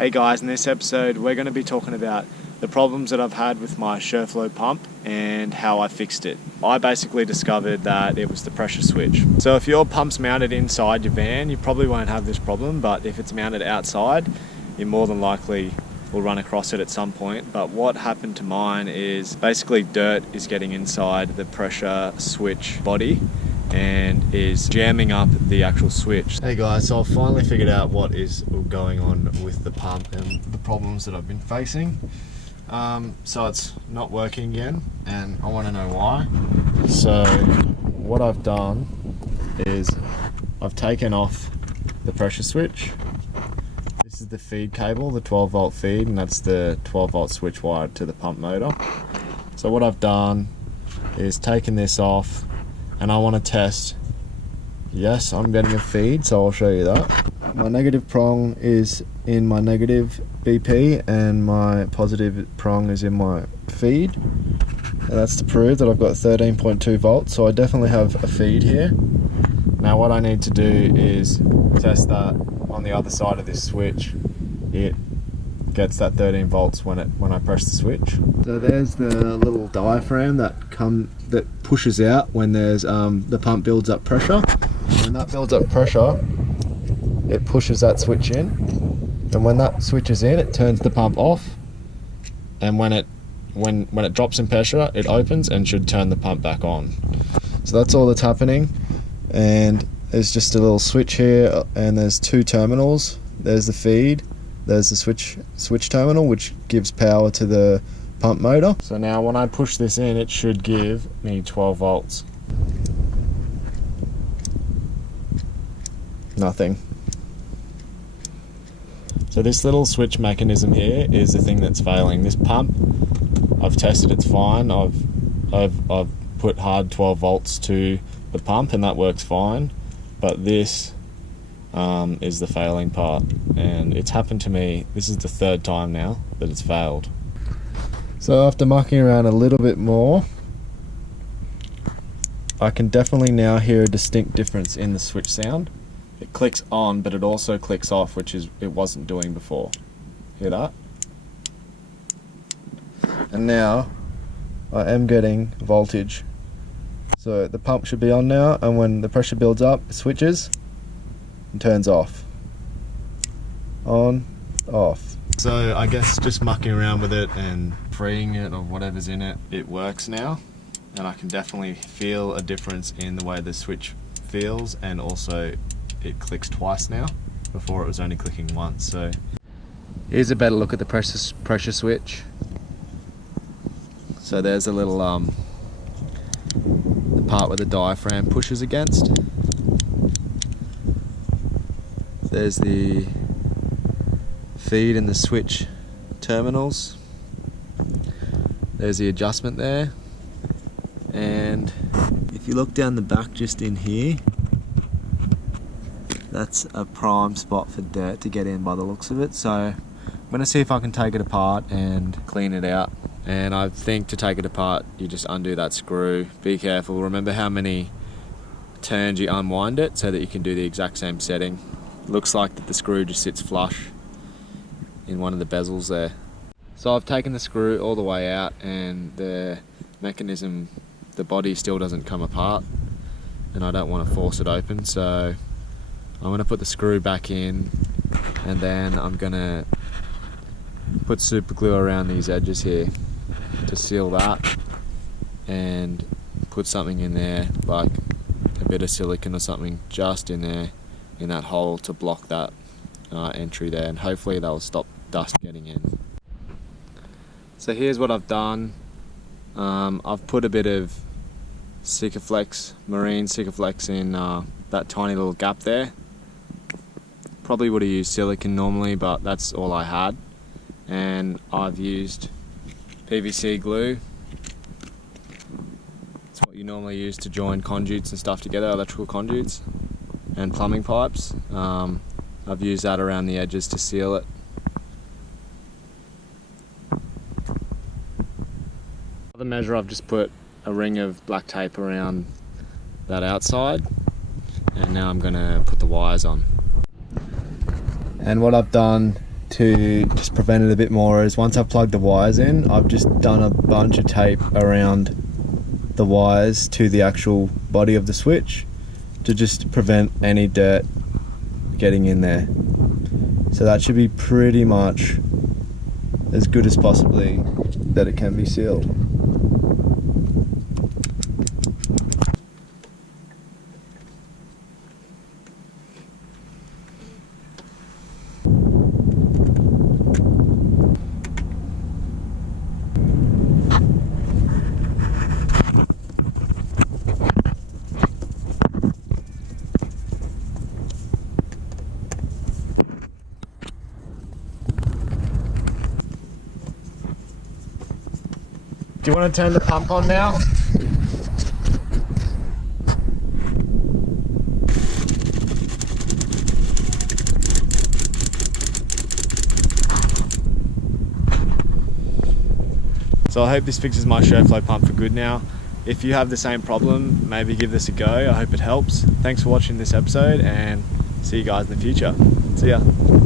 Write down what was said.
Hey guys, in this episode we're going to be talking about the problems that I've had with my Shurflo pump and how I fixed it. I basically discovered that it was the pressure switch. So if your pump's mounted inside your van, you probably won't have this problem, but if it's mounted outside, you more than likely will run across it at some point. But what happened to mine is basically dirt is getting inside the pressure switch body and is jamming up the actual switch. Hey guys, so I've finally figured out what is going on with the pump and the problems that I've been facing. So it's not working again and I want to know why. So what I've done is I've taken off the pressure switch. This is the feed cable, the 12 volt feed, and that's the 12 volt switch wired to the pump motor. So what I've done is taken this off, and I want to test. Yes, I'm getting a feed, so I'll show you that. My negative prong is in my negative BP and my positive prong is in my feed. And that's to prove that I've got 13.2 volts, so I definitely have a feed here. Now what I need to do is test that on the other side of this switch. It gets that 13 volts when I press the switch. So there's the little diaphragm that pushes out when there's the pump builds up pressure. When that builds up pressure, it pushes that switch in, and when that switch is in, it turns the pump off, and when it drops in pressure, it opens and should turn the pump back on. So that's all that's happening, and there's just a little switch here, and there's two terminals. There's the feed, there's the switch terminal, which gives power to the pump motor. So now when I push this in, it should give me 12 volts. Nothing. So this little switch mechanism here is the thing that's failing. This pump, I've tested, it's fine. I've put hard 12 volts to the pump and that works fine. But this is the failing part, and it's happened to me. This is the third time now that it's failed. So after mucking around a little bit more, I can definitely now hear a distinct difference in the switch sound. It clicks on, but it also clicks off, which it wasn't doing before. Hear that? And now I am getting voltage. So the pump should be on now, and when the pressure builds up, it switches and turns off. On, off. So I guess just mucking around with it and freeing it of whatever's in it, it works now. And I can definitely feel a difference in the way the switch feels, and also it clicks twice now. Before it was only clicking once. So here's a better look at the pressure switch. So there's a little the part where the diaphragm pushes against. There's the feed and the switch terminals. There's the adjustment there. And if you look down the back just in here, that's a prime spot for dirt to get in by the looks of it. So I'm going to see if I can take it apart and clean it out. And I think to take it apart, you just undo that screw. Be careful. Remember how many turns you unwind it so that you can do the exact same setting. Looks like that the screw just sits flush in one of the bezels there. So I've taken the screw all the way out, and the mechanism, the body still doesn't come apart, and I don't want to force it open. So I'm going to put the screw back in, and then I'm going to put super glue around these edges here to seal that, and put something in there, like a bit of silicone or something just in there, in that hole, to block that entry there, and hopefully that will stop dust getting in. So here's what I've done. I've put a bit of Sikaflex, marine Sikaflex, in that tiny little gap there. Probably would have used silicone normally, but that's all I had. And I've used PVC glue. It's what you normally use to join conduits and stuff together, electrical conduits and plumbing pipes. I've used that around the edges to seal it. Other measure, I've just put a ring of black tape around that outside, and now I'm going to put the wires on. And what I've done to just prevent it a bit more is once I've plugged the wires in, I've just done a bunch of tape around the wires to the actual body of the switch to just prevent any dirt getting in there. So that should be pretty much as good as possibly that it can be sealed. Do you want to turn the pump on now? So I hope this fixes my Shurflo pump for good now. If you have the same problem, maybe give this a go. I hope it helps. Thanks for watching this episode and see you guys in the future. See ya.